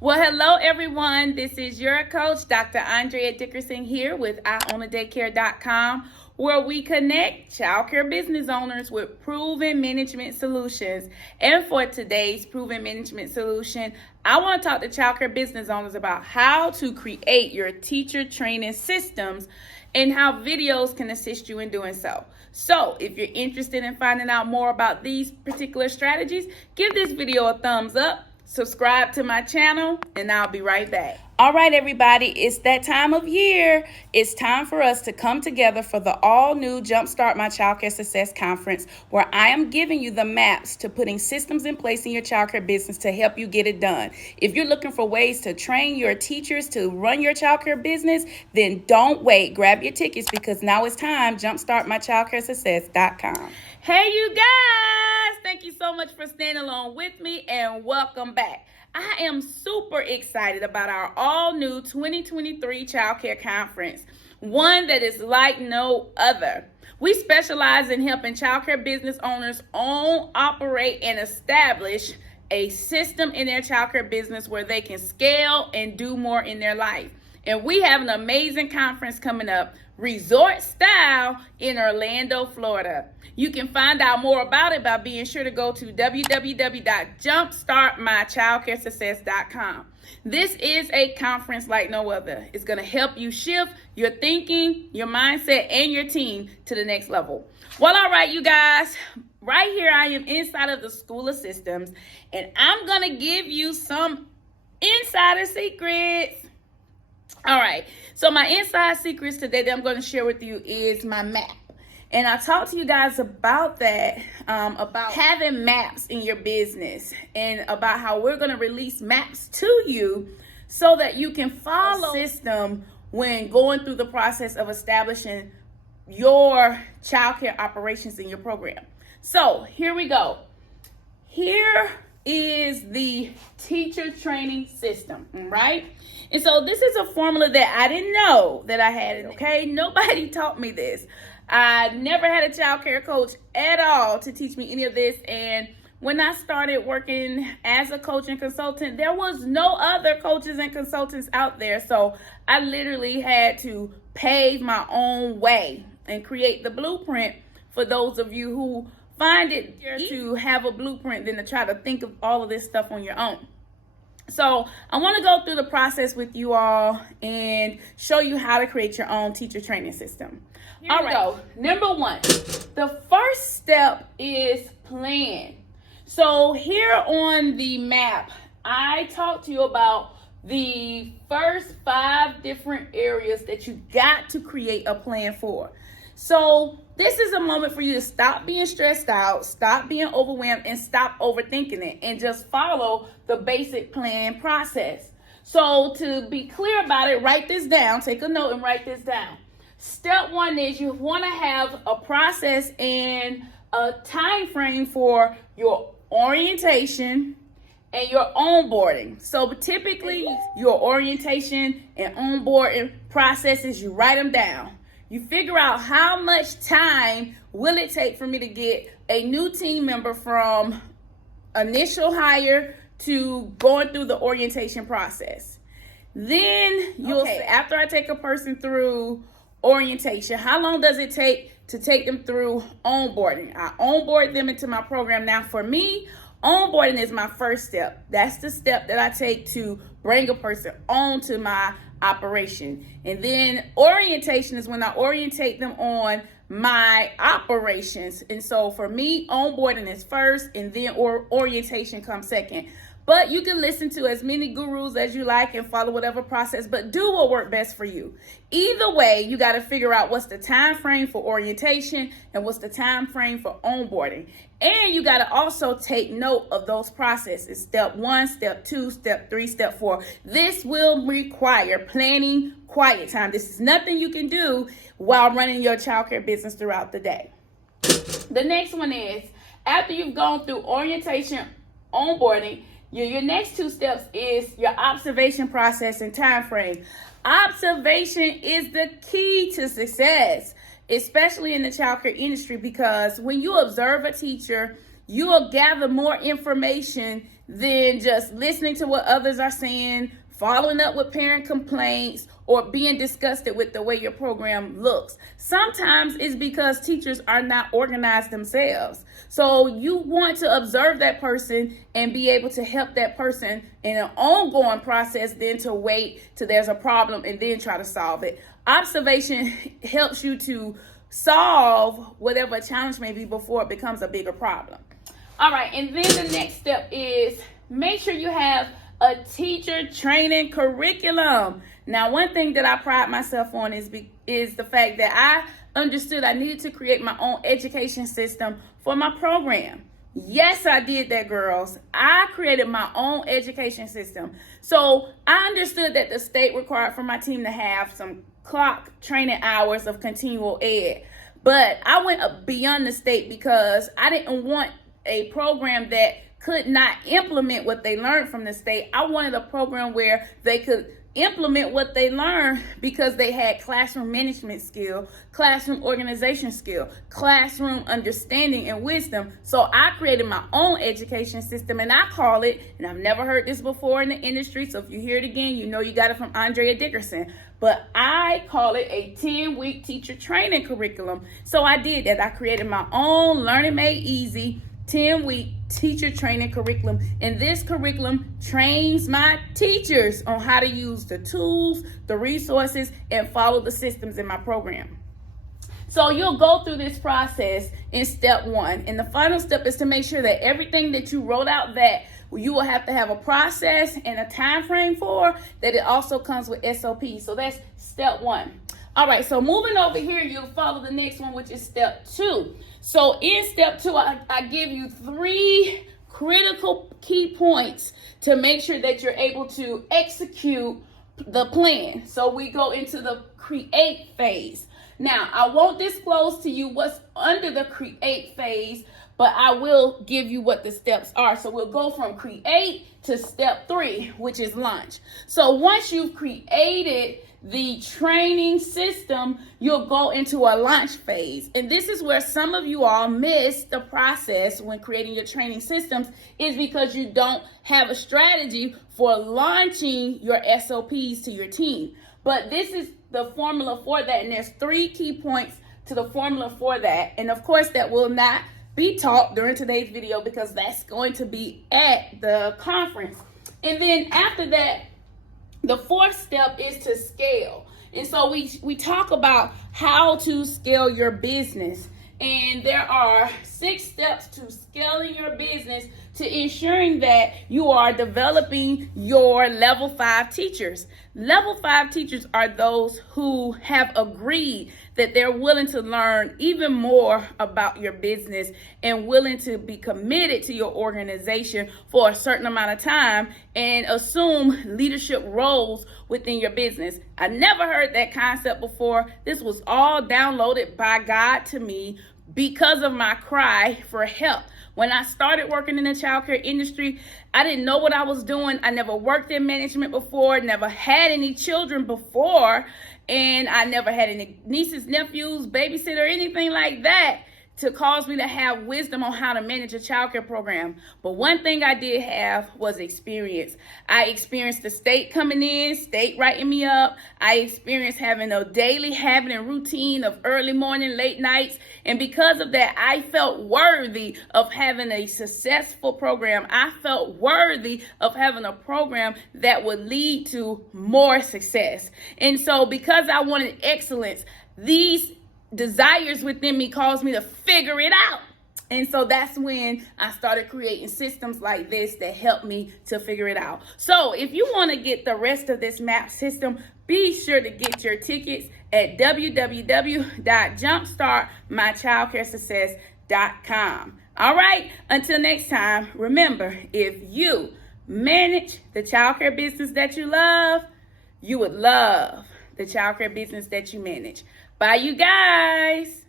Well, hello everyone. This is your coach, Dr. Andrea Dickerson here with Own A Daycare.com, where we connect childcare business owners with proven management solutions. And for today's proven management solution, I want to talk to childcare business owners about how to create your teacher training systems and how videos can assist you in doing so. So if you're interested in finding out more about these particular strategies, give this video a thumbs up. Subscribe to my channel, and I'll be right back. All right, everybody, it's that time of year. It's time for us to come together for the all-new Jumpstart My Childcare Success Conference, where I am giving you the maps to putting systems in place in your childcare business to help you get it done. If you're looking for ways to train your teachers to run your childcare business, then don't wait. Grab your tickets because now it's time. JumpstartMyChildcareSuccess.com. Hey, you guys! Thank you so much for staying along with me, and welcome back. I am super excited about our all-new 2023 Childcare Conference, one that is like no other. We specialize in helping childcare business owners own, operate, and establish a system in their childcare business where they can scale and do more in their life. And we have an amazing conference coming up, resort style, in Orlando, Florida. You can find out more about it by being sure to go to www.jumpstartmychildcaresuccess.com. This is a conference like no other. It's going to help you shift your thinking, your mindset, and your team to the next level. Well, all right, you guys, right here I am inside of the School of Systems, and I'm going to give you some insider secrets. All right, so my inside secrets today that I'm going to share with you is my map. And I talked to you guys about that, about having maps in your business and about how we're going to release maps to you so that you can follow the system when going through the process of establishing your childcare operations in your program. So here we go. Here is the teacher training system, right? And so this is a formula that I didn't know that I had, okay? Nobody taught me this. I never had a child care coach at all to teach me any of this. And when I started working as a coach and consultant, there was no other coaches and consultants out there. So I literally had to pave my own way and create the blueprint for those of you who find it easier to have a blueprint than to try to think of all of this stuff on your own. So I want to go through the process with you all and show you how to create your own teacher training system. All right. So number one, the first step is plan. So here on the map, I talked to you about the first 5 different areas that you got to create a plan for. So this is a moment for you to stop being stressed out, stop being overwhelmed, and stop overthinking it, and just follow the basic plan process. So to be clear about it, write this down, take a note and write this down. Step 1 is you want to have a process and a time frame for your orientation and your onboarding. So typically your orientation and onboarding processes, you write them down. You figure out how much time will it take for me to get a new team member from initial hire to going through the orientation process. Then you'll say, after I take a person through orientation, how long does it take to take them through onboarding? I onboard them into my program. Now for me, onboarding is my first step. That's the step that I take to bring a person onto my operation. And then orientation is when I orientate them on my operations. And so for me, onboarding is first and then orientation comes second. But you can listen to as many gurus as you like and follow whatever process, but do what works best for you. Either way, you got to figure out what's the time frame for orientation and what's the time frame for onboarding. And you got to also take note of those processes. Step 1, step 2, step 3, step 4. This will require planning, quiet time. This is nothing you can do while running your childcare business throughout the day. The next one is, after you've gone through orientation, onboarding, your next 2 steps is your observation process and time frame. Observation is the key to success, especially in the childcare industry, because when you observe a teacher, you will gather more information than just listening to what others are saying, following up with parent complaints, or being disgusted with the way your program looks. Sometimes it's because teachers are not organized themselves. So you want to observe that person and be able to help that person in an ongoing process than to wait till there's a problem and then try to solve it. Observation helps you to solve whatever challenge may be before it becomes a bigger problem. All right, and then the next step is make sure you have a teacher training curriculum. Now, one thing that I pride myself on is the fact that I understood I needed to create my own education system for my program. Yes, I did that, girls. I created my own education system. So I understood that the state required for my team to have some clock training hours of continual ed. But I went beyond the state because I didn't want a program that could not implement what they learned from the state. I wanted a program where they could implement what they learned because they had classroom management skill, classroom organization skill, classroom understanding and wisdom. So I created my own education system, and I call it, and I've never heard this before in the industry, so if you hear it again, you know you got it from Andrea Dickerson, but I call it a 10-week teacher training curriculum. So I did that. I created my own Learning Made Easy 10-week teacher training curriculum, and this curriculum trains my teachers on how to use the tools, the resources, and follow the systems in my program. So you'll go through this process in step 1, and the final step is to make sure that everything that you wrote out that you will have to have a process and a time frame for, that it also comes with SOP. So that's step 1. All right, so moving over here, you'll follow the next one, which is step 2. So in step 2, I give you 3 critical key points to make sure that you're able to execute the plan. So we go into the create phase. Now, I won't disclose to you what's under the create phase, but I will give you what the steps are. So we'll go from create to step 3, which is launch. So once you've created the training system, you'll go into a launch phase. And this is where some of you all miss the process when creating your training systems, is because you don't have a strategy for launching your SOPs to your team. But this is the formula for that, and there's 3 key points to the formula for that. And of course, that will not be taught during today's video because that's going to be at the conference. And then after that, the 4th step is to scale. And so we talk about how to scale your business. And there are 6 steps to scaling your business, to ensuring that you are developing your level 5 teachers. Level 5 teachers are those who have agreed that they're willing to learn even more about your business and willing to be committed to your organization for a certain amount of time and assume leadership roles within your business. I never heard that concept before. This was all downloaded by God to me because of my cry for help. When I started working in the childcare industry, I didn't know what I was doing. I never worked in management before, never had any children before, and I never had any nieces, nephews, babysitter, anything like that to cause me to have wisdom on how to manage a childcare program. But one thing I did have was experience. I experienced the state coming in, state writing me up. I experienced having a daily habit and routine of early morning, late nights. And because of that, I felt worthy of having a successful program. I felt worthy of having a program that would lead to more success. And so because I wanted excellence, these desires within me caused me to figure it out. And so that's when I started creating systems like this that help me to figure it out. So if you want to get the rest of this map system, be sure to get your tickets at www.jumpstartmychildcaresuccess.com. All right, until next time, remember, if you manage the childcare business that you love, you would love the childcare business that you manage. Bye, you guys.